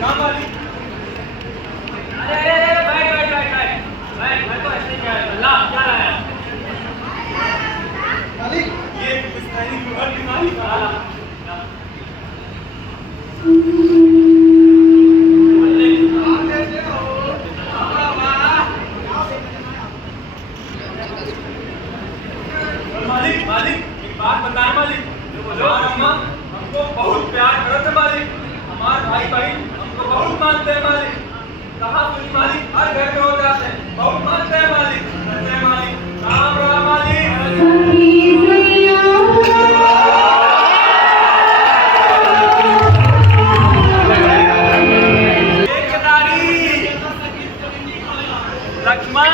कहाँ मालिक? अरे बैठ मैं तो ऐसे ही क्या है ला क्या लाया मालिक ये बिस्तारी घर की मालिक मालिक मालिक एक बात बताएं मालिक हमार अम्मा हमको बहुत प्यार करते हैं मालिक हमारे भाई बहन हमको बहुत मानते हैं मालिक कहाँ सुनी मालिक हर घर में हो जाते हैं बहुत मानते हैं मालिक राम राम मालिक लक्ष्मण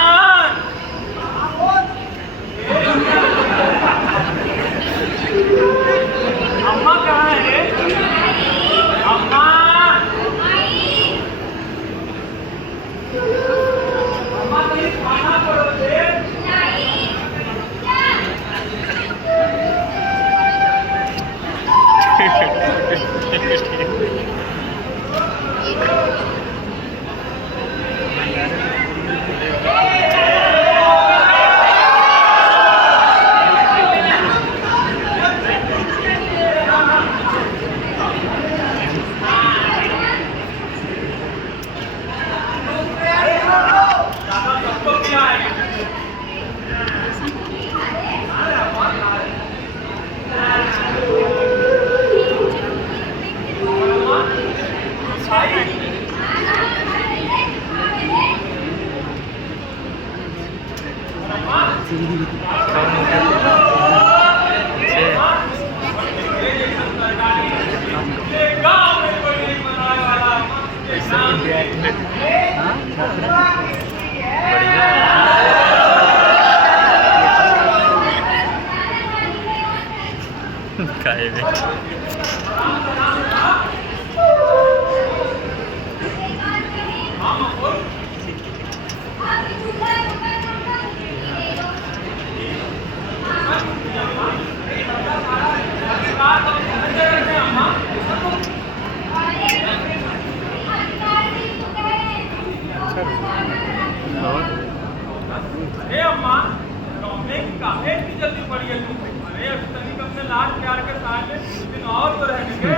अम्मा कहाँ है अम्मा अम्मा तो खाना परोसे काय अरे अम्मा कमरे की काहे इतनी जल्दी पड़ी है तुम अरे अभी तनिक अपने लाड प्यार के साथ में कुछ दिन और तो रहेंगे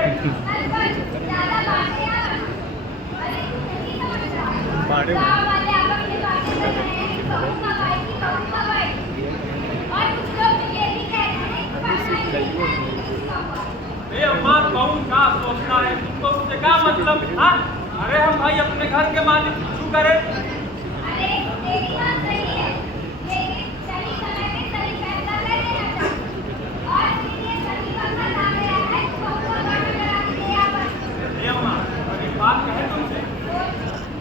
अरे अम्मा कौन का सोचना है तुम तो उससे क्या मतलब हाँ अरे हम भाई अपने घर के मालिक क्यों करें बात कहे तुमसे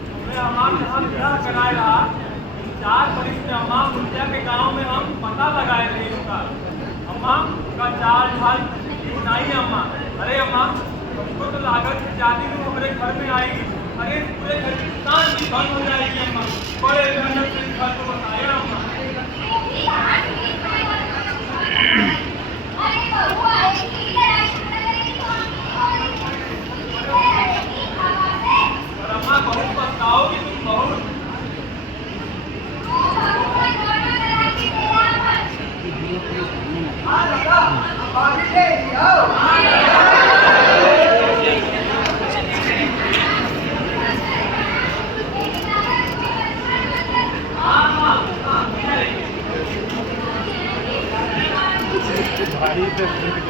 तुमने हमारे यहाँ ब्याह कराया रहा 4 बरिस में अम्मा मुंडिया के गांव में हम पता लगाए रहे उसका अम्मा का चाल ढाल नहीं अम्मा अरे अम्मा तुमको तो लागत है शादी में हमारे घर में आएगी अरे पूरे घर की शांति बंद हो जाएगी अम्मा बड़े मेहनत से घर को बताया अम्मा बहुत पछताओगी तुम बहुत भाई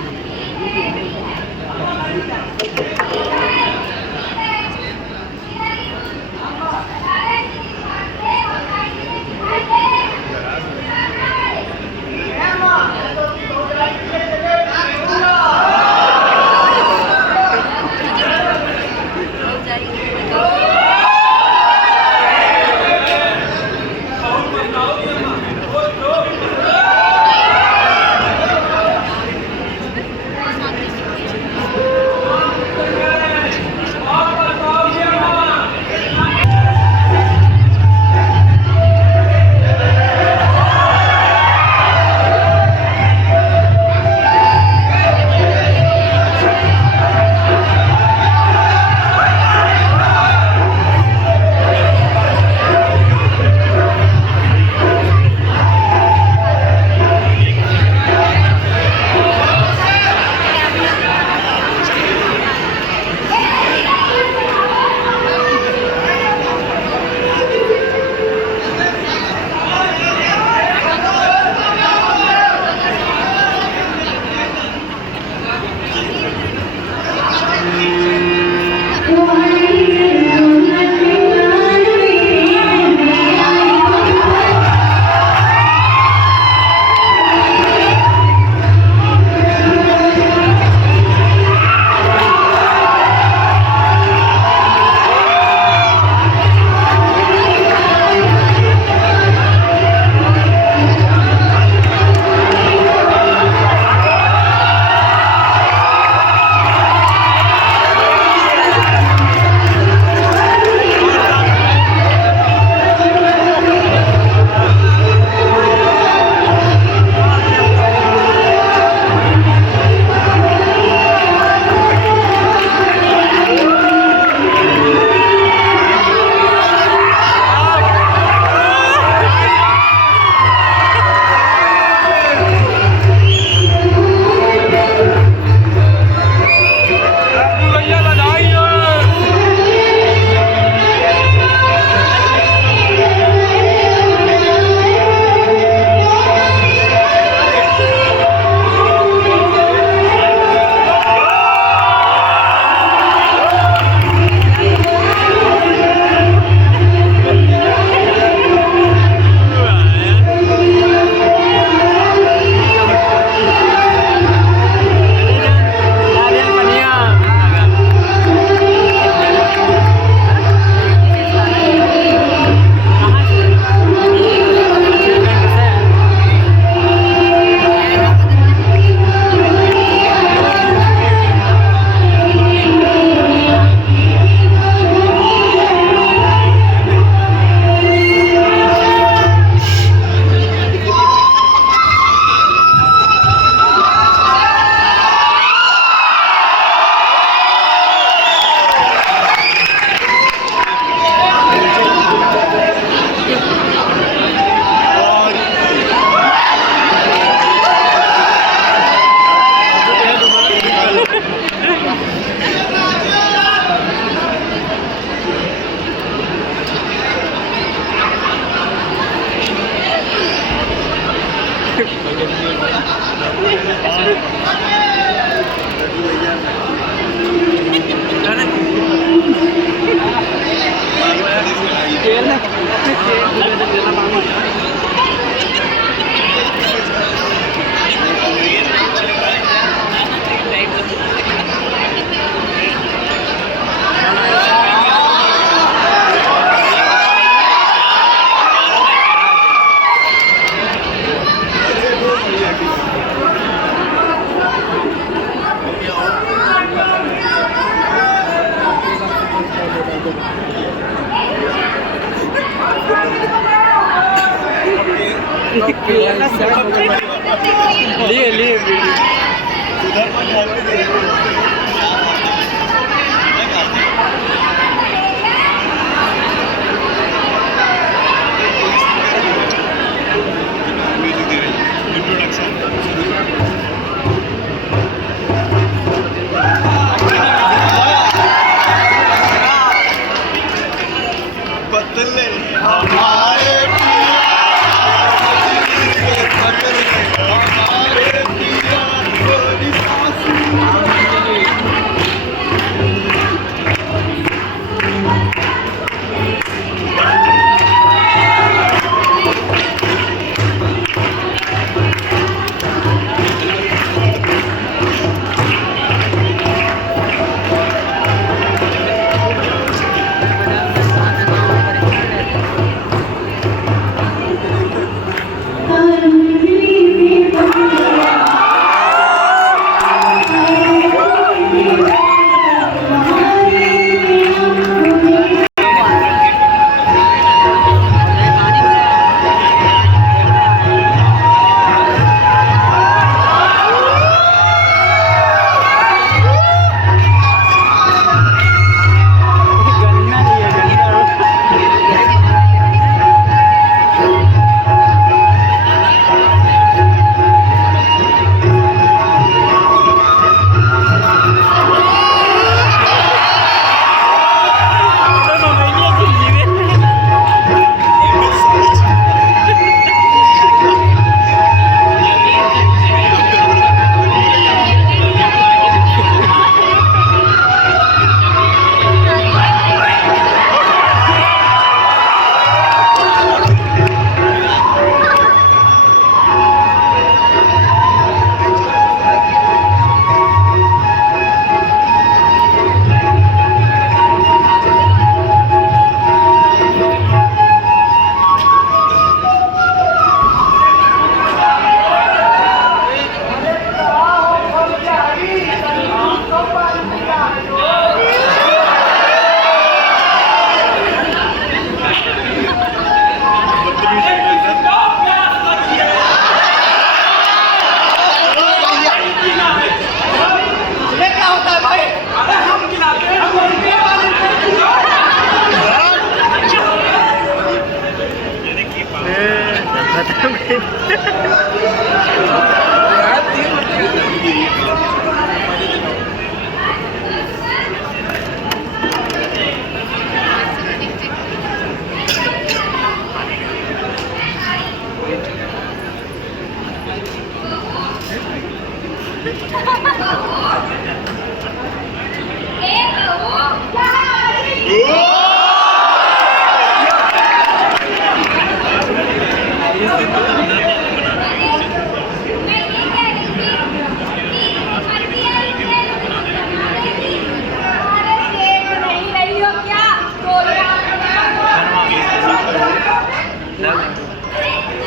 लिए लिए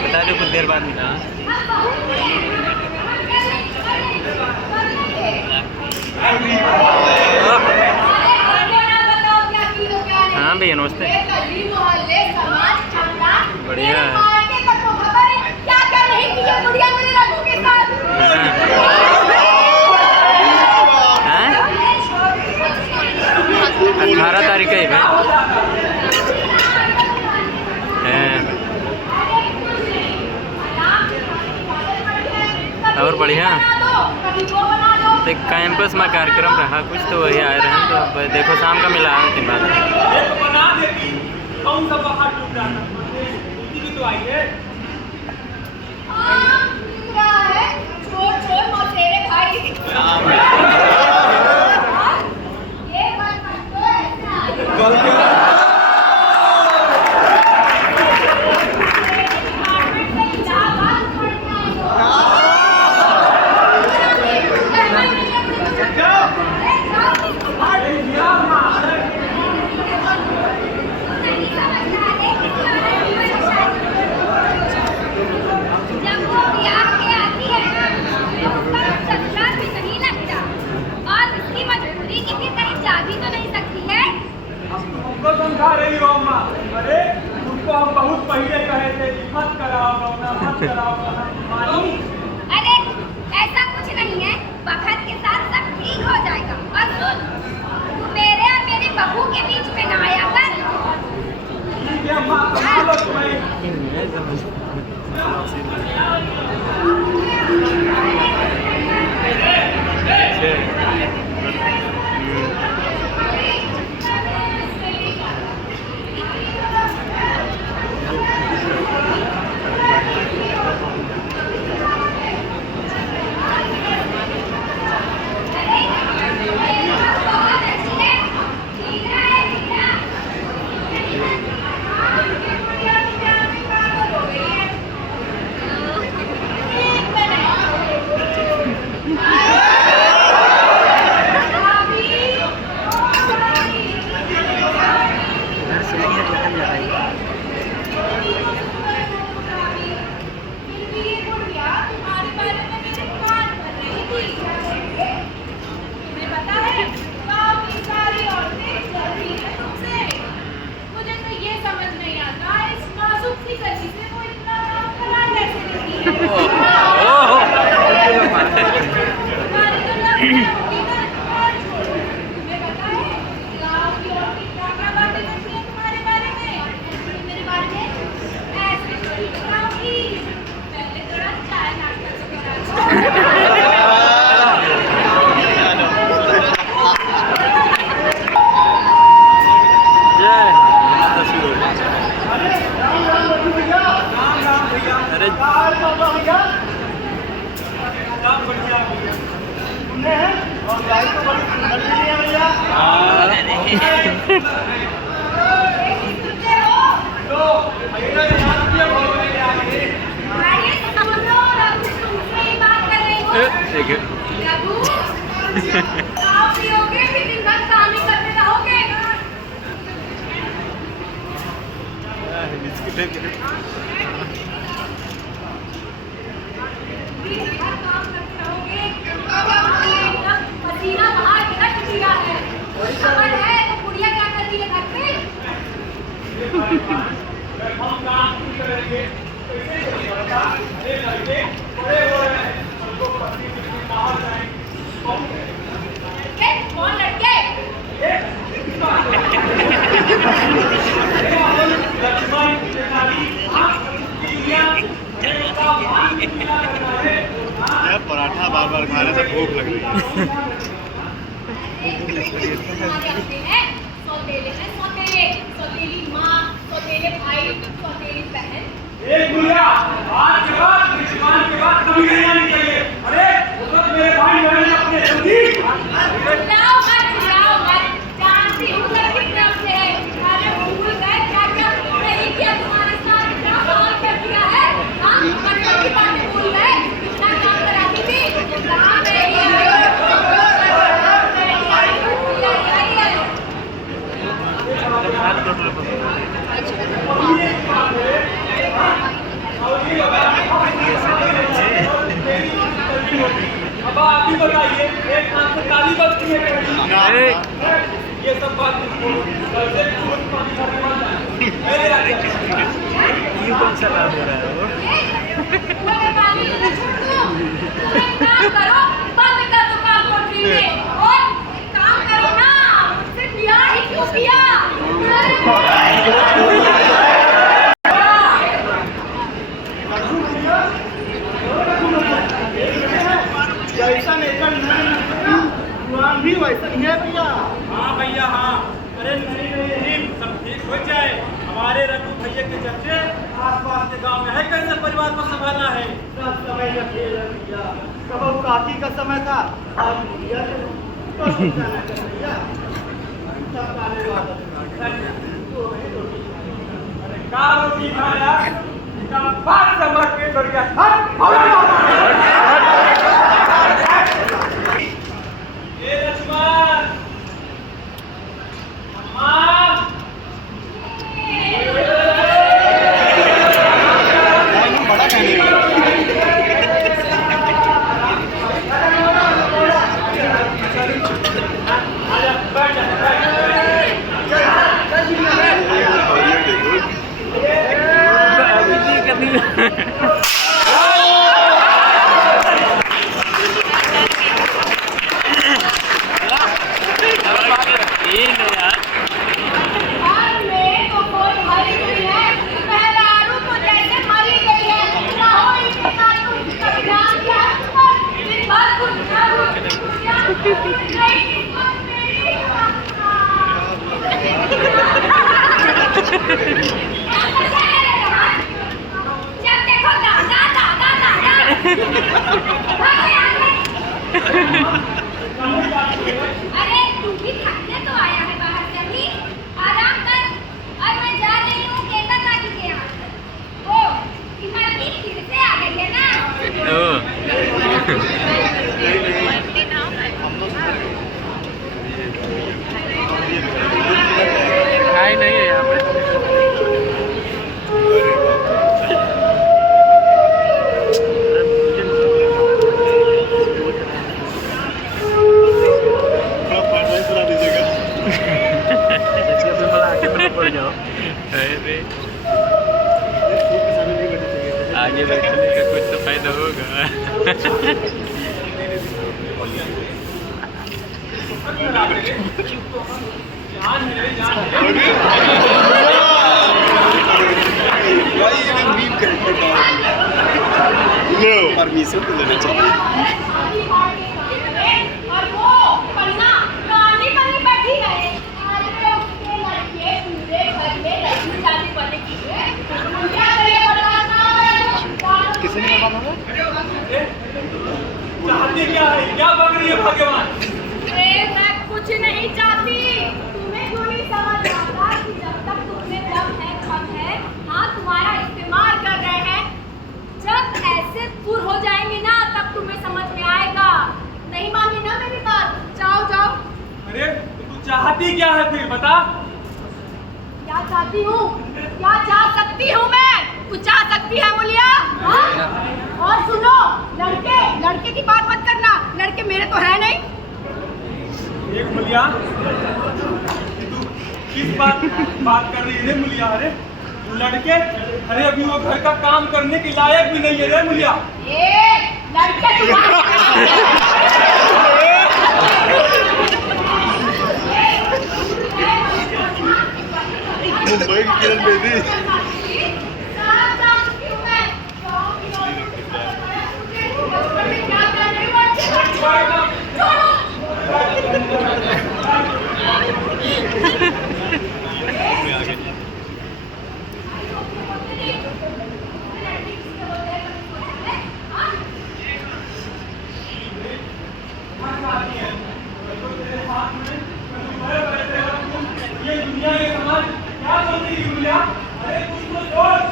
बता दो कुछ देर बाद मिला। हाँ भैया नमस्ते। बढ़िया है। हाँ? 18 तारीख का ही है। और बढ़िया तो कैंपस में कार्यक्रम रहा कुछ तो वही आए रहे हैं। तो अब देखो शाम का मिला है 3 बात अरे उनको हम बहुत पहले कहे थे कि मत कराओ गौना, मत कराओ गौना, मानी। अरे ऐसा कुछ नहीं है, वक्त के साथ सब ठीक हो जाएगा। और सुन, तू मेरे और मेरी बहू के बीच में ना आया कर। ठीक है अम्मा, संभालो तुम्हें। पराठा बार बार खाने से भूख लग रही है। सौतेली माँ, सौतेले भाई, सौतेली बहन। एक गुड़िया, आज के बाद दुश्मन के बाद कभी नहीं आनी चाहिए। अरे उस वक्त मेरे भाई बहन ने अपने चिल्लाओ मत, जानती हूँ सब कितना से है। अरे भूल गए क्या नहीं किया तुम्हारे साथ, क्या हाल कर दिया है। हाँ, बच्चों की बातें भूल गए, कितना काम कराती थी। कहाँ गई है? अब आप ही बताइए, एक हाथ से ताली बजती है, ये सब बात ये कौन सा लाभ हो रहा है वो? करो, बंद कर दो काम कोठरी में और काम करो ना, सिर्फ ब्याह ही क्यों किया? ऐसा भी वैसा नहीं है भैया। हाँ भैया हाँ, अरे नहीं सब ठीक हो जाए। हमारे रघु भैया के चर्चे आसपास के गांव में है, कैसे परिवार को संभालना है। सब समय का खेल है भैया, कब काकी का समय था, आज भैया भैया सब काले अरे का रोटी खाया का बात समझ के बढ़िया जब देखो दादा दादा दादा आगे आगे अरे तू भी थकने तो आया है बाहर से भी आराम कर और मैं जा रही हूँ केता दादी के यहाँ ओ इमरती फिर से आ गई है ना खाई नहीं है यहाँ पे थोड़ा फटवाई सुना दीजिएगा। अरे आगे बैठने का कुछ तो फायदा होगा। परमिशन तो लेना चाहिए। और वो पन्ना रानी बनी बैठी है अरे उसके लड़के पूरे घर में लड़की शादी बने की है क्या करे बताना किसने बोला होगा? चाहती क्या है? क्या बग रही है भाग्यवान? अरे मैं कुछ नहीं चाहती तुम्हें क्यों नहीं समझ आता कि जब तक तुम्हें दम है खम है हाँ तुम्हारा इस्तेमाल कर रहे हैं जब ऐसे दूर हो जाएंगे ना तब तुम्हें समझ में आएगा नहीं मानी ना मेरी बात जाओ जाओ अरे तू चाहती क्या है फिर बता? क्या चाहती हूँ क्या चाह सकती हूँ मैं तू चाह सकती है मुलिया हाँ? और सुनो लड़के लड़के की बात मत करना लड़के मेरे तो है नहीं एक मुलिया तू किस बात कर रही है मुलिया? अरे लड़के अरे अभी वो घर का काम करने के लायक भी नहीं है रे मुलिया। लड़के मुंबई की किरण बेदी। ये दुनिया ये समाज क्या सोच रही है मुलिया? अरे कुछ तो सोच।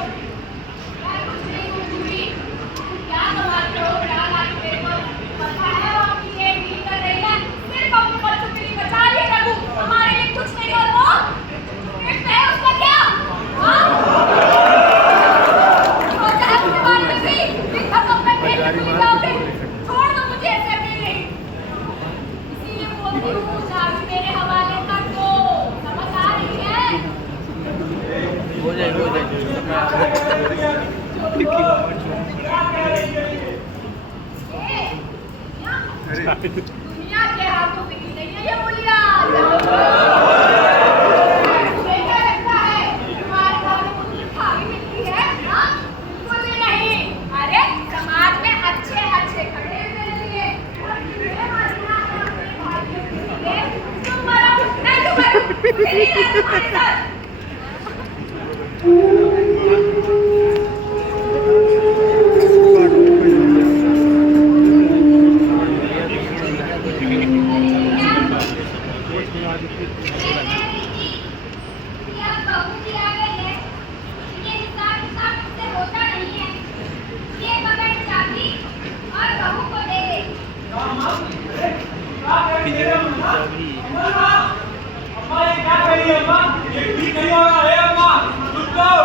क्या समझते हो क्या लाइफ मेरे को पता है वो अपनी ये डील कर रही है सिर्फ अपने बच्चों के लिए बचा लिए रघु हमारे लिए कुछ नहीं और वो फिर है उसका क्या हाँ सोचा है उसके बारे में भी दिन भर तो अपने पेट में पी जाओगे छोड़ दो मुझे ऐसे अकेले इसीलिए बोलती हूँ चाबी मेरे हवाले कर दो समझ आ रही है हो जाएगा दुनिया के हाथों में ही नहीं है ये मुलिया लगता है तुम्हारे घर में मुझे खाली मिलती है हाँ बिल्कुल भी नहीं अरे समाज में अच्छे अच्छे खड़े मेरे लिए और मेरे मानना है अपने भाइयों के लिए तुम मरो नहीं तुम मरो मेरी नहीं तुम्हारे साथ अम्मा ये क्या कर रही है? अम्मा ये ठीक नहीं हो रहा है। अम्मा रुक जाओ।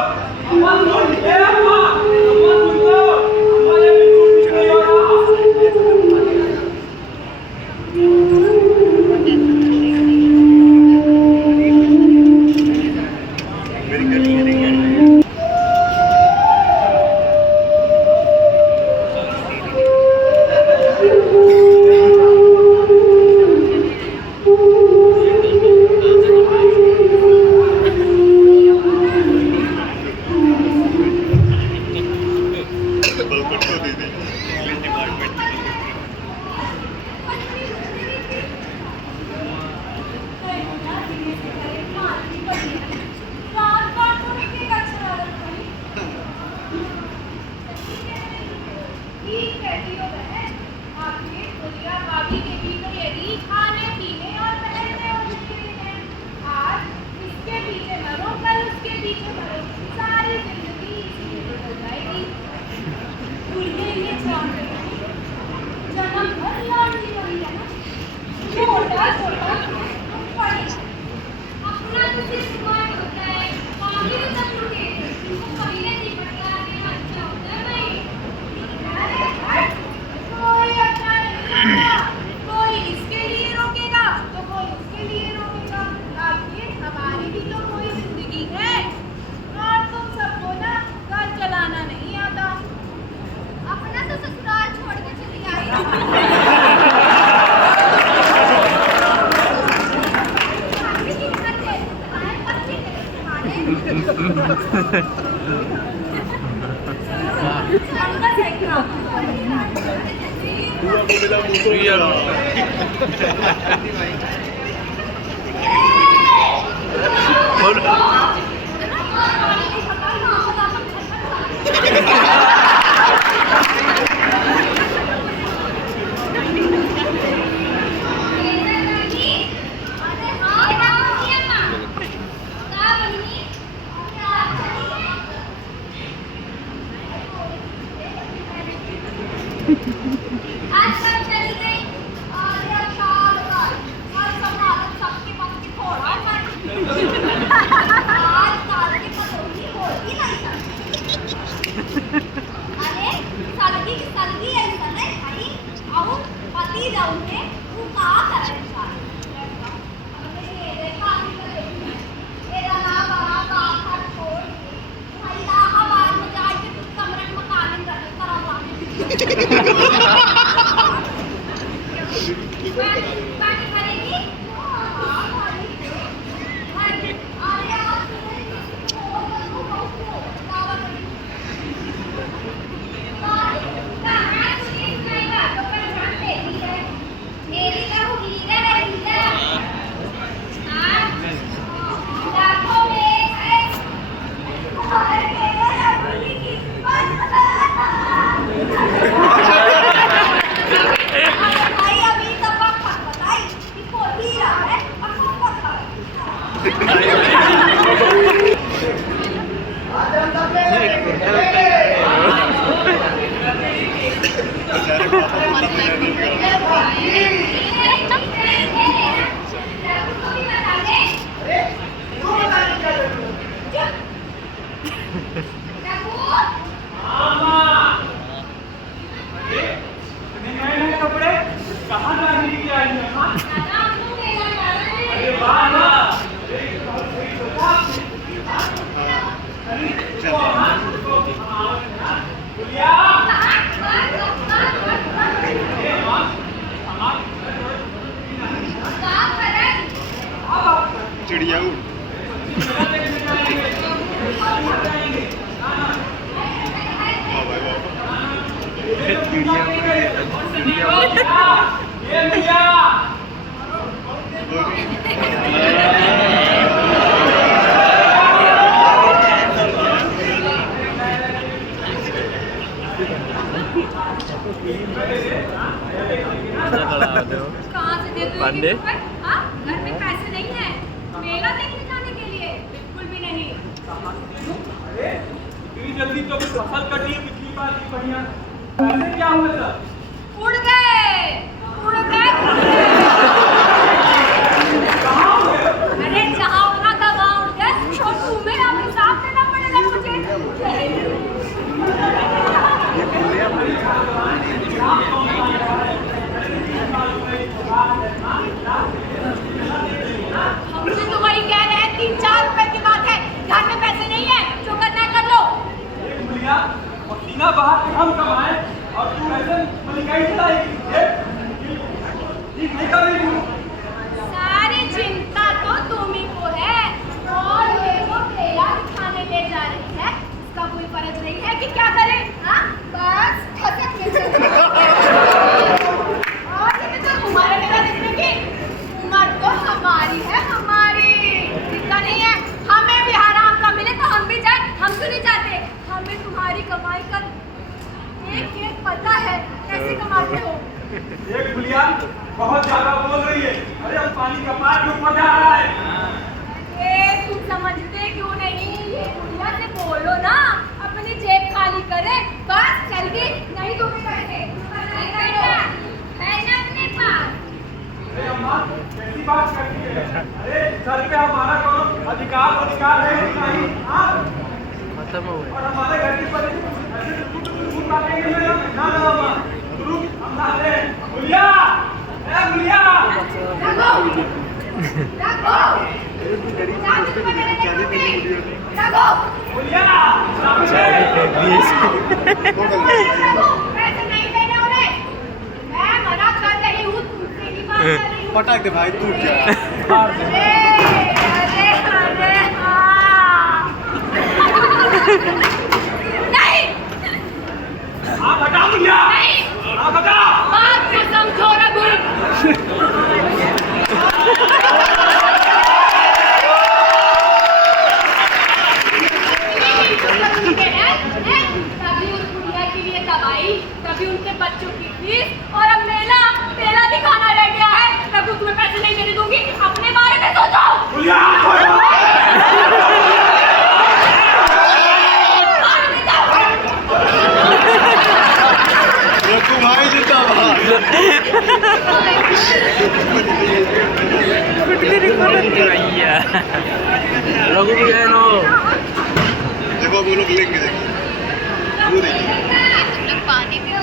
कपड़े कहाँ जाने के लिए आई है? अरे वाह वाह, चिड़िया उड़ कहाँ से दे दूँ पांडे? हाँ, घर में पैसे नहीं है मेला देखने जाने के लिए, बिल्कुल भी नहीं। अरे इतनी जल्दी तो फसल कटी है पिछली बार की बढ़िया, पैसे क्या हुए सर? उड़ गए, उड़ गए। कहाँ हुए? अरे जहाँ उड़ना था वहाँ उड़ गए। छोटू में अब हिसाब देना पड़ेगा मुझे। हमसे तो वही कह रहे हैं, 3-4 रुपए की बात है, घर में पैसे नहीं है, जो करना है कर लो। एक बुढ़िया पसीना बाहर हम कमाए और तू ऐसे मलिकाई चलाएगी, ठीक नहीं कर रही तू। सारी चिंता तो तुम्ही को है और ये जो मेला दिखाने ले जा रही है इसका कोई फर्ज नहीं है कि क्या करे। हाँ बस खसक ले। और ये तो उम्र है मेरा देखने की, उम्र तो हमारी है, हमारी चिंता नहीं है। हमें भी हराम का मिले तो हम भी जाए, हम क्यों नहीं जाते? हमें तुम्हारी कमाई का एक एक पता है, कैसे कमाते हो। एक बुढ़िया बहुत ज्यादा बोल रही है, अरे अब पानी का पार के ऊपर जा रहा है। अरे तुम समझते क्यों नहीं? ये बुढ़िया से बोलो ना, अपनी जेब खाली करे, बस चल गई, नहीं तो भी बैठे। है ना अपने पास? अरे अम्मा कैसी बात करती है? अरे सर पे हमारा कौन अधिकार है कि नहीं? हाँ खत्म हो गया। और हमारे घर की पर ऐसे दूध काटेंगे ना ना अम्मा, हम लाते हैं। बुढ़िया, ए बुढ़िया, रखो, रखो, रखो, बुढ़िया, पैसे नहीं देने उन्हें, मैं मना कर रही हूँ, तुमसे ही बात कर रही हूँ। पटाख दे भाई, टूट जा। अरे अरे अरे हाँ रघु भी है नो। देखो वो लोग लेंगे, देखिए वो देखिए तुम लोग पानी भी पी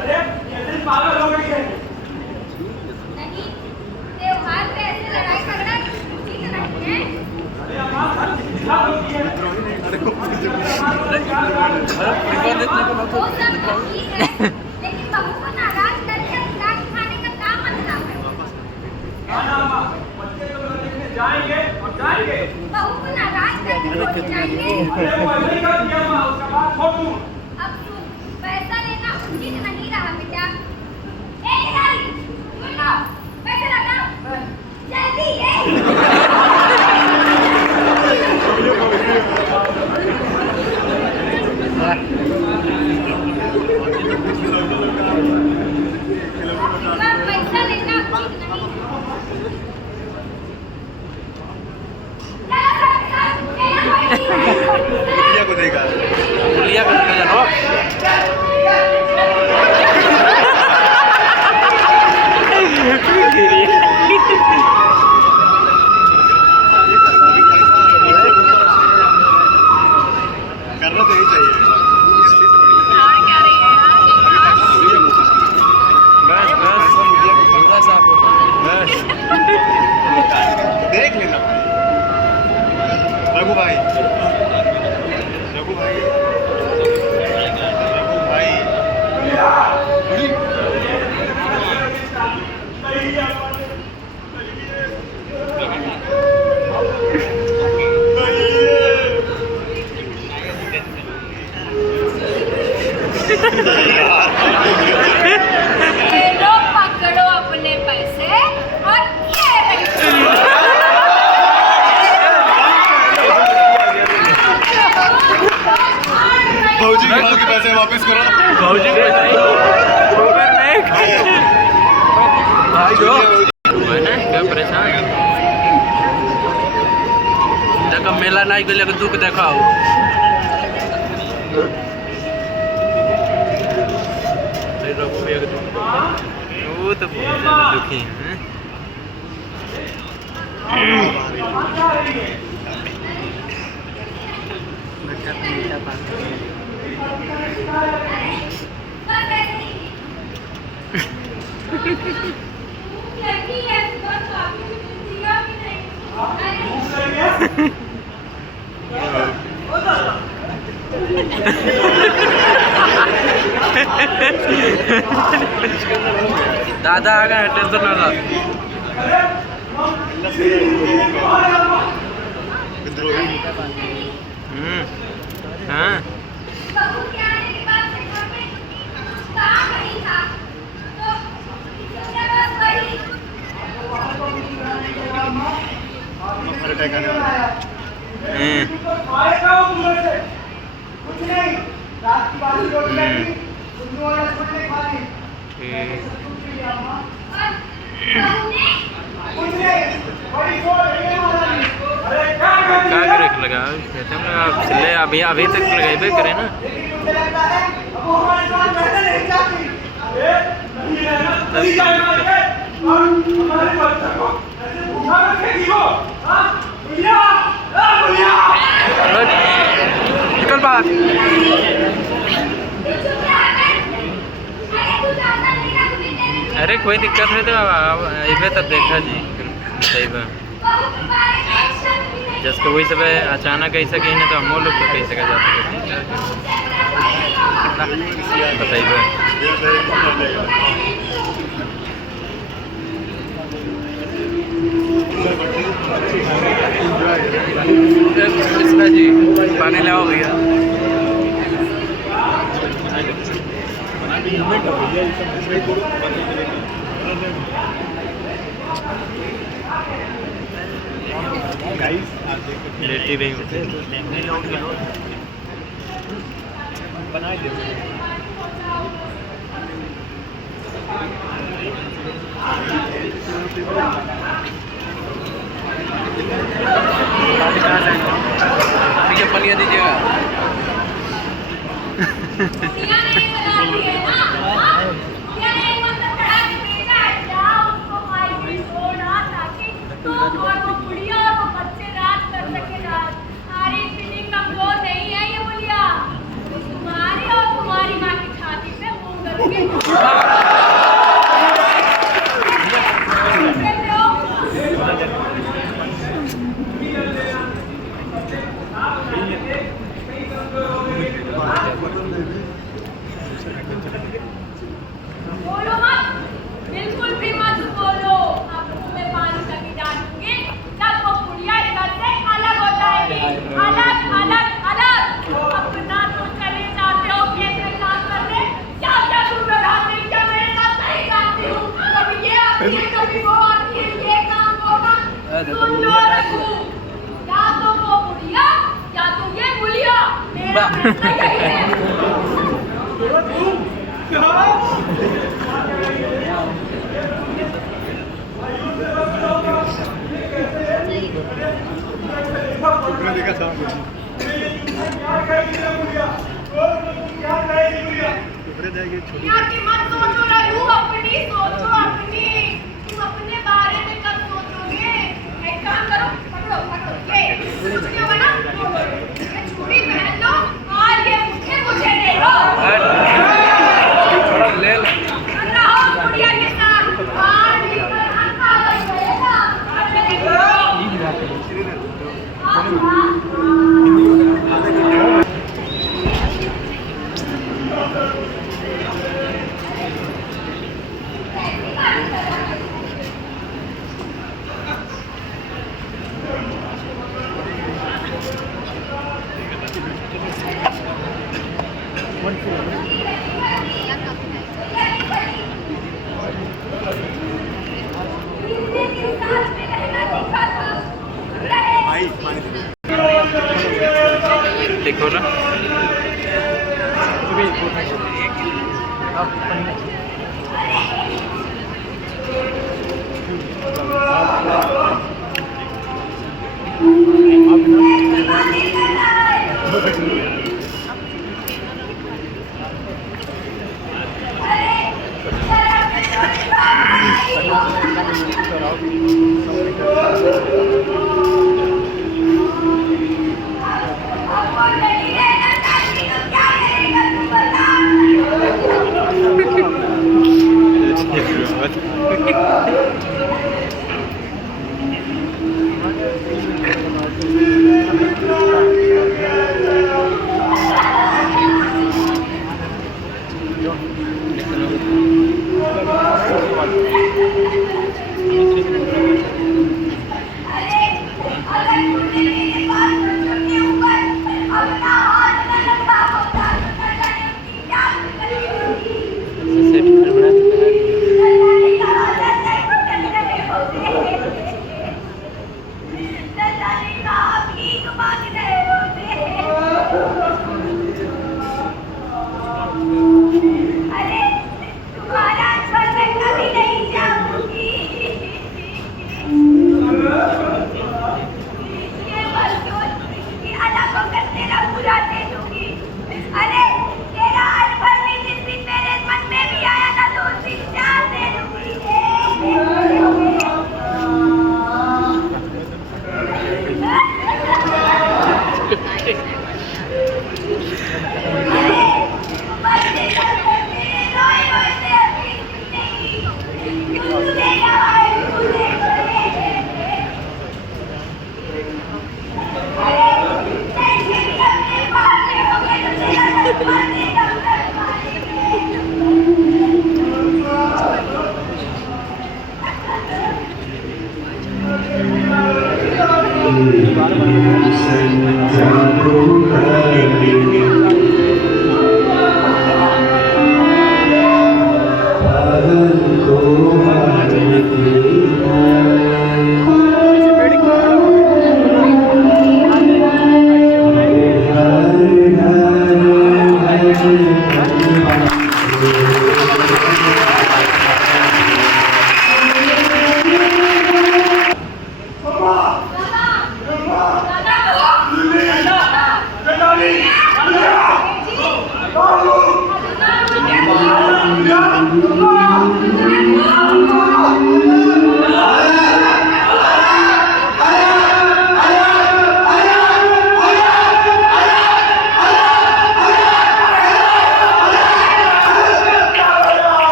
अरे ये दिल पागल हो गई है। नहीं, त्योहार पे ऐसे लड़ाई झगड़ा ठीक नहीं है। अरे अम्मा क्या होती है? वो सब तो ठीक है, लेकिन बहू को नाराज करके लाठ खाने का क्या मतलब है? खाना अम्मा, बच्चे तो मेरा देखने जाएंगे और जाएंगे। बहू को नाराज करके छोड़ जाएंगे। अरे वो ऐसे ही कर दिया अम्मा, उसका बात छोड़ दूँ। अब तू पैसा लेना उचित नहीं रहा बेटा। ए हिरारी, सुन लो, पैसे लगाओ, जल्दी पैसा लेना उचित नहीं। इंडिया को देगा। लिया कर जानो। करना तो यही चाहिए। बस बस देख लेना भाई। रघु भाई, रघु भाई, रघु भाई। ये लो पकड़ो अपने पैसे और ये भौजी के पैसे वापस करो। भौजी को नहीं भाई जो है ना क्या परेशान देखो मेला नहीं गले के दुख देखाओ। वो तो बहुत ज्यादा दुखी है। लड़की है तो काफी दिया भी नहीं। दादा आ गए टेंशन ना लो। हाँ बहू के आने के बाद से घर में काम नहीं था, तो उसके बाद वही हार्ट अटैक आने वाला है। आएगा वो दूर से कुछ नहीं, रात की बासी रोटी लगी, सुनने वाला कुछ नहीं खाती। कुछ नहीं, बड़ी सो रही है महारानी। अरे क्या कर क्या करे लगा खेते में आप ले अभी तक लगाइबे करे ना। लेकिन मुझे लगता है अब वो हमारे साथ रहना नहीं चाहती। अरे नहीं रहना, नहीं जाएगा ये। और हमारे बच्चे को ऐसे भूखा रखेगी वो, हाँ? भैया, भैया। निकल बाहर। अरे कोई दिक्कत है तो अबे तब देखा जी सही बात जिसको वही सब अचानक ऐसा कहीं ना तो हम लोग तो कैसे कर जाते बताइए। जी पानी ले आओ भैया। लेटी रही पनिया दीजिएगा। दुनिया ने बना दी है ना, हाँ? दुनिया ने एक मंत्र पढ़ा ये कभी वो आती है ये काम होगा सुन लो रघु या तो वो बुढ़िया या तो ये बुढ़िया मेरा फैसला यही है तुमने देखा सामने दुनिया की मत सोचो रघु अपनी सोचो अपनी तुम अपने बारे में कब सोचोगे एक काम करो पकड़ो पकड़ो ये छुट्टियों में ना ये छुट्टी पहन लो और ये मुझे मुझे दे दो ले लो रहो गुड़िया के साथ और भी कोई हंसा लगेगा आई पानी दे। देखो ना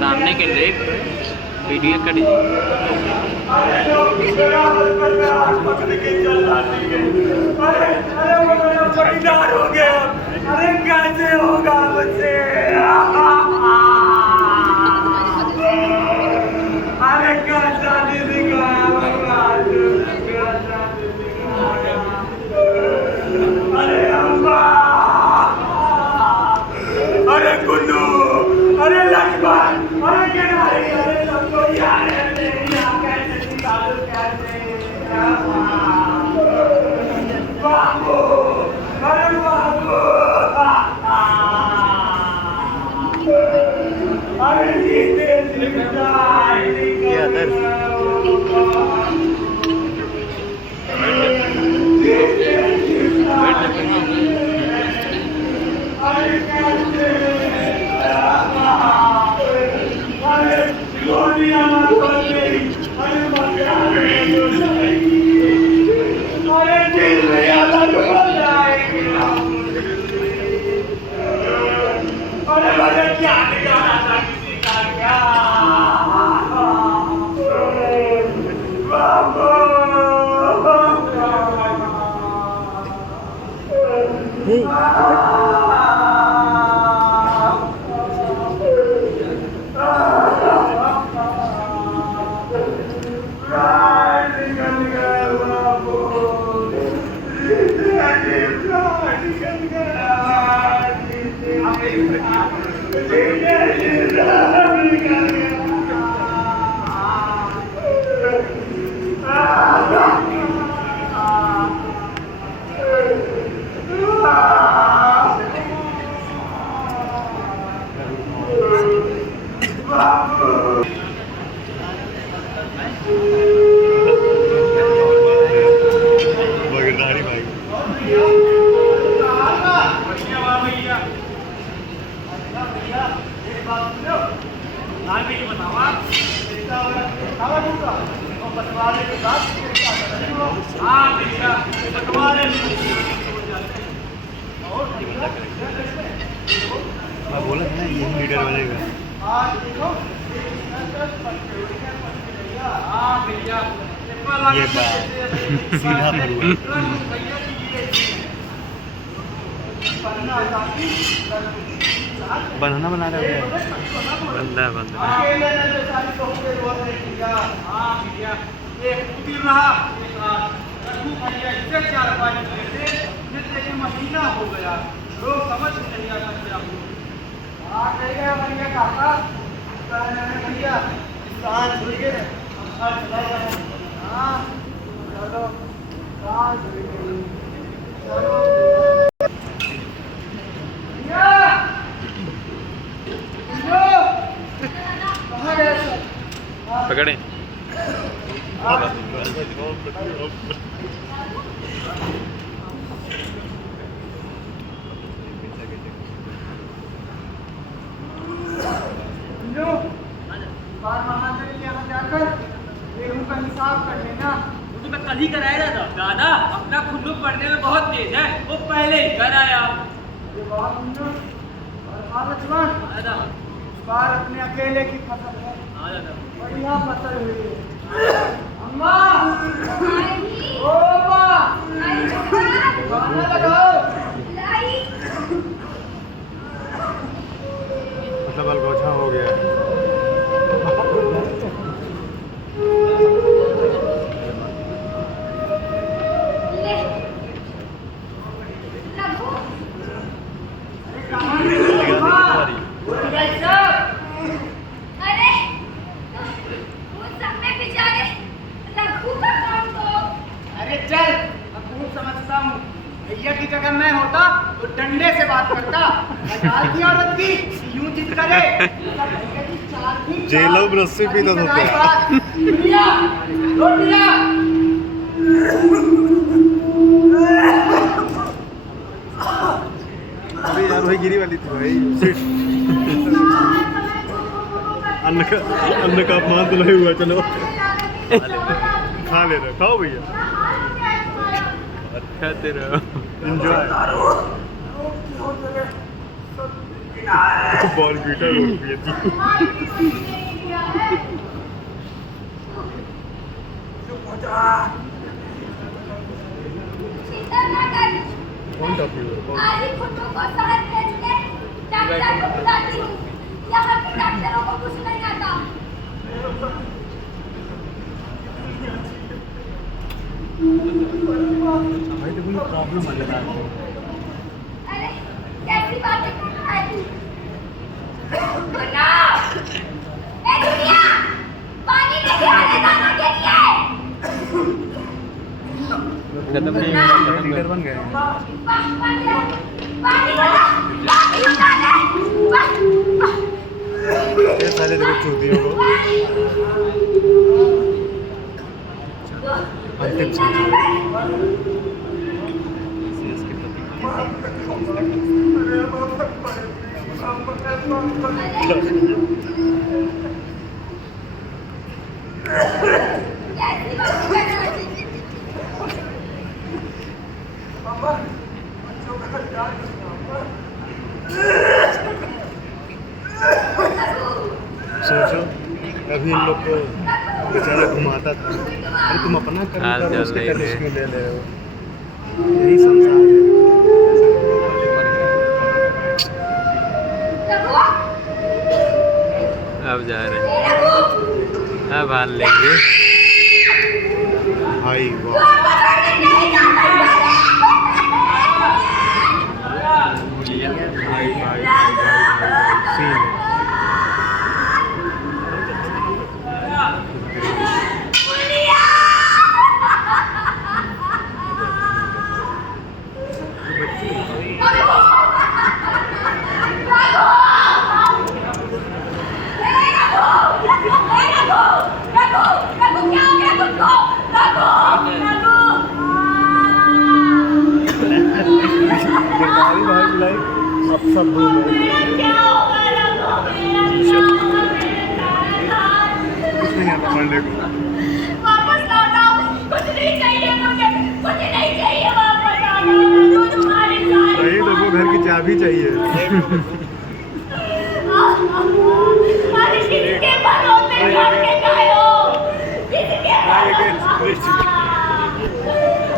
सामने के लेग वीडियो कट जाए लाचार हो गया। अरे कैसे होगा मुझसे? अरे कैसा दीदी का अरे अम्मा, अरे गुल्लू, अरे लक्ष्मण, अरे किनारे, अरे सब कोई आ रहे हैं। कैसे निकालूं कैसे? बाबू, अरे बाबू, अरे जीते जीता ये अदर बगरदारी भाई मैं बोला था ना यही लीडर बनेगा। ये बात सीधा मरुआ बनाना बना रहा है बंदा बंदा महीना हो गया, लोग समझ नहीं आ सकते। भैया पकड़े यहाँ जाकर गेहूं का हिसाब कर लेना। वो तो मैं कल ही कराया था दादा। अपना खुल्लू पढ़ने में बहुत तेज है, वो पहले ही कराया। ये बात सुनो और लक्ष्मण, दादा इस बार अपने अकेले की फसल है, हाँ दादा बढ़िया फसल हुई है। अम्मा, ओ अम्मा, खाना लगाओ। मतलब अलगोछा हो गया। भैया की जगह मैं होता तो डंडे से बात करता। मजाल की औरत की यूं जिद करे। जेलों में रस्सी पीता था। भैया, रोटियां। अबे यार वही गिरी वाली थी भाई। अन्न का अपमान तो नहीं हुआ, चलो खा ले रहे, खाओ भैया, खाते रहो एंजॉय। बॉल बीटा रोक दिया थी। पॉइंट ऑफ व्यू आज ही खुद को शहर भेज के डॉक्टर को बुलाती हूँ। यहाँ के डॉक्टरों को कुछ नहीं आता। भाई तो कोई प्रॉब्लम आ रहा है अरे कैसी बातें कर रहा है तू? सुनो, ए दुनिया, पानी लेके आने दाना के लिए। खत्म नहीं हुआ, खत्म लीडर बन गए हैं। पानी वाला, पानी वाला, ये साले देखो चूतियों को अंतिम कैसी बातें कर रहा है? सोचो अभी इन लोग को बेचारा घुमाता था। अरे तुम अपना कर हाल करो, चल उसके रही कर है। उसमें ले ले रहे हो। यही संसार है। रघु, अब जा रहे हैं, ए रघु, अब हाल लेंगे। भाई तू वाह हमको छोड़ के नहीं जा सकता है। भाई सीन है। सरकारी भाई बुलाई सब भूल गए। कुछ नहीं आता पांडे को। वापस लौटाओ, कुछ नहीं चाहिए मुझे, कुछ नहीं चाहिए, वापस आ जाओ, तुम्हारे साथ। भाई तो वो घर की चाबी चाहिए। अरे किसके भरोसे छोड़ के गए हो? किसके भरोसे?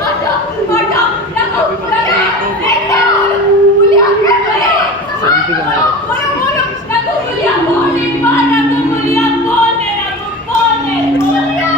हटो, रखो, बुलिया, शांति बना रहो। बोलो, रघु बुलिया बोल एक बार, रघु बुलिया बोल दे, रघु बोल दे, बुलिया।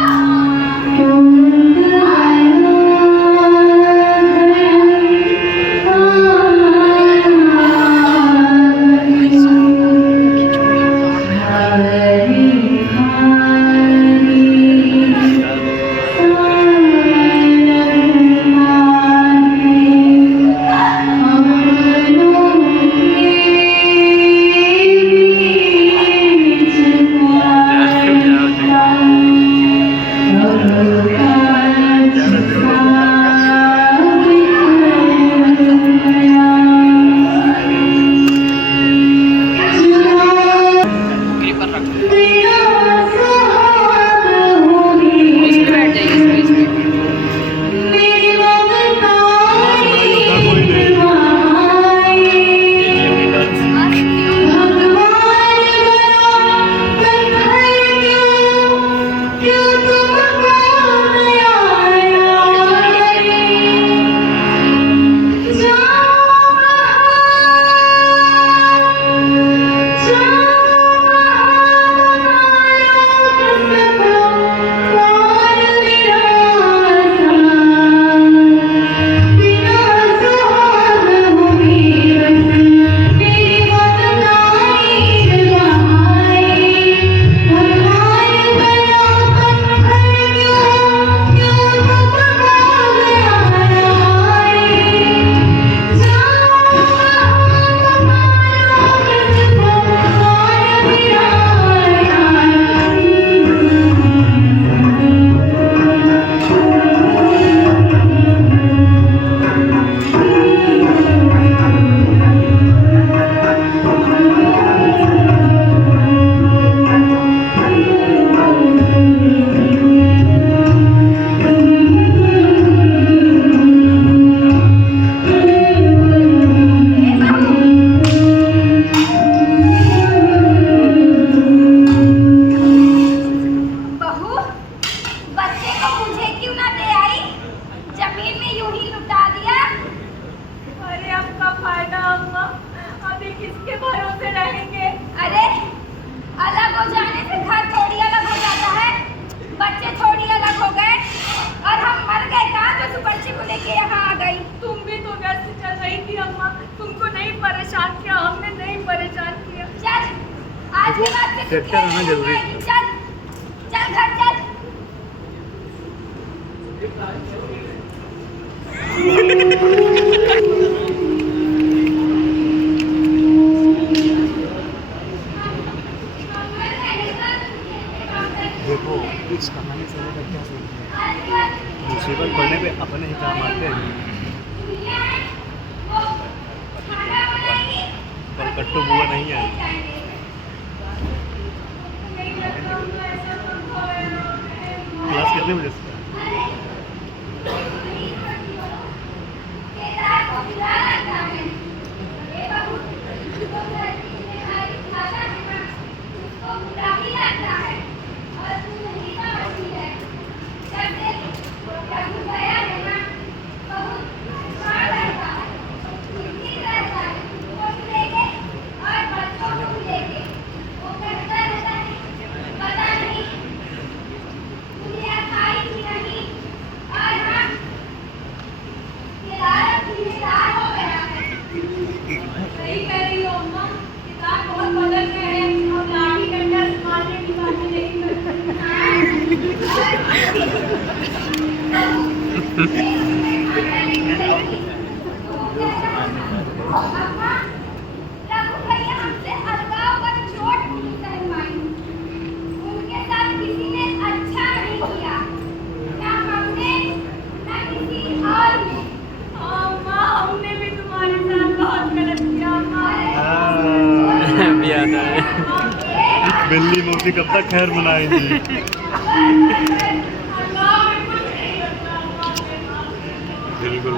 से चल रही थी अम्मा, तुमको नहीं परेशान किया, हमने नहीं परेशान किया। चल, आज के बाद से सेट करना जरूरी है। चल, चल घर चल। देखो इस कहानी से हमें क्या सीखना है? मुसीबत पड़ने पे अपने ही काम आते हैं। पर कट्टू बुआ नहीं आई। क्लास कितने बजे से? सही कह रही हो अम्मा, किताब बहुत बदल गए हैं और लाठी डंडा से मारने की बातें नहीं रघु भैया हमसे अलगाव का चोट नहीं सह पाई। उनके साथ किसी ने अच्छा नहीं किया, ना हमने ना किसी और ने। अम्मा, हमने भी तुम्हारे साथ बहुत गलत किया अम्मा। भी आता है। बिल्ली मौसी कब तक खैर मनाएंगी? बिल्कुल।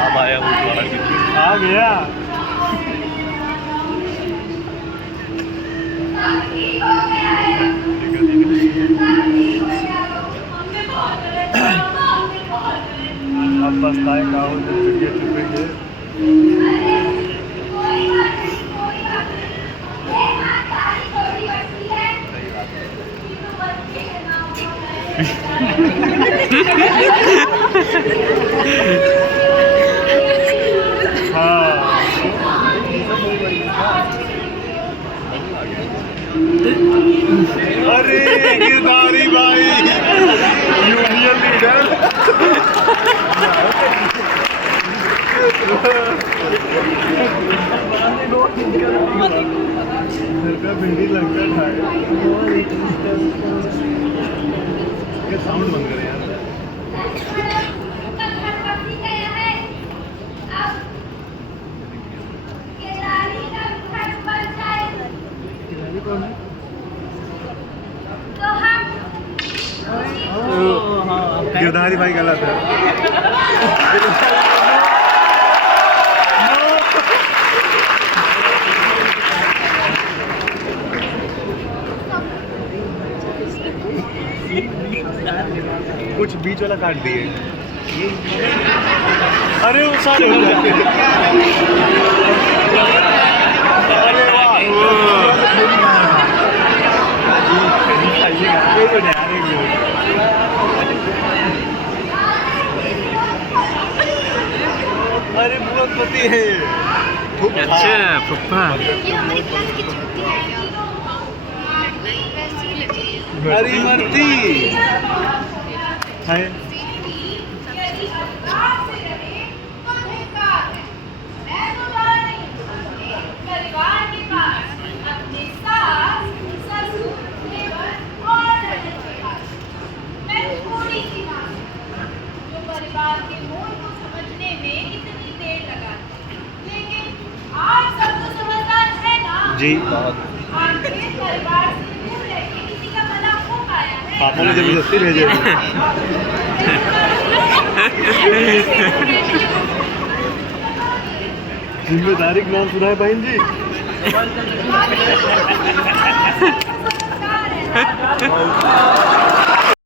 अब आया वो तुम्हारा आ गया। अब पछताए का हो जब चिड़िया चुपेंगे। अरे गिरधारी भाई यूनियन लीडर। घर का भिंडी लगता है। ये साउंड बंद करे यार। कौन है? गिरधारी भाई गलत है। कुछ बीच वाला काट दिए। अरे वो सारे हो जाते हैं। अरे वाह अरे बहुत पति है। अच्छा फुप्पा। अरे मरती है। परिवार के मूल को समझने में इतनी देर लगा, लेकिन आप सब तो समझदार है ना? जी। आपके परिवार से दूर रह के किसी का भला हो पाया है? पापा ने जबरदस्ती भेजे। जिम्मेदारी का नाम सुना है बहन जी?